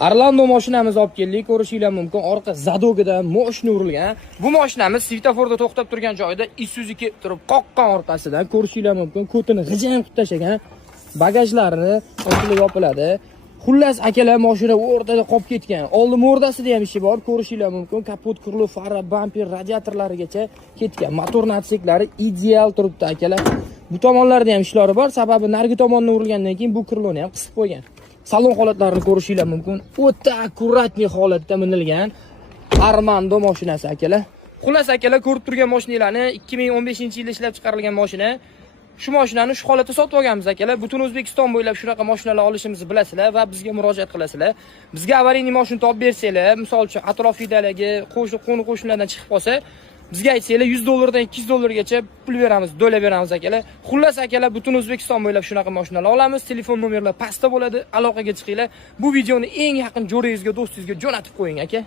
Orlando mashinamizni olib keldik, ko'rishinglar mumkin. Orqa zadogida mashina urilgan. Bu mashinamiz svetoforda to'xtab turgan joyida Isuzu kelib turib, qoqqan orqasidan ko'rishinglar mumkin. Ko'tini g'ijim qilib tashagan. Bagajlarini ochilib yopiladi. Xullas akalar mashina o'rtada qolib ketgan. Oldi mo'rdasida ham ishi bor, ko'rishinglar mumkin. Kapot, quruluq, fara, bamper, radiatorlarigacha ketgan. Motor natseklari ideal turibdi akalar. Bu tomonlarda ham ishlari bor, sababi narigi tomondan urilgandan keyin bu kriloni ham qisib qo'ygan. Salon holatlarini ko'rishinglar mumkin. O'ta akkuratniy holatda minilgan Armando mashinasi akalar. Xullas akalar, ko'rib turgan mashinalarni 2015-yilda ishlab chiqarilgan mashina. Shu mashinani shu holatda sotib olganmiz akalar. Butun O'zbekiston bo'ylab shunaqa mashinalar olishimizni bilasizlar va bizga murojaat qilasizlar. Bizga avariyni mashina topib bersanglar, misol uchun atrofidagi qo'shnilardan chiqib qolsa, bizga aytsanglar $100 dan $200 pul beramiz, do'la beramiz akalar. Xullas akalar, butun O'zbekiston bo'ylab shunaqa mashinalar olamiz. Telefon nomerlar pastda bo'ladi, aloqaga chiqinglar. Bu videoni eng yaqin jo'rangizga, do'stingizga jo'natib qo'ying aka.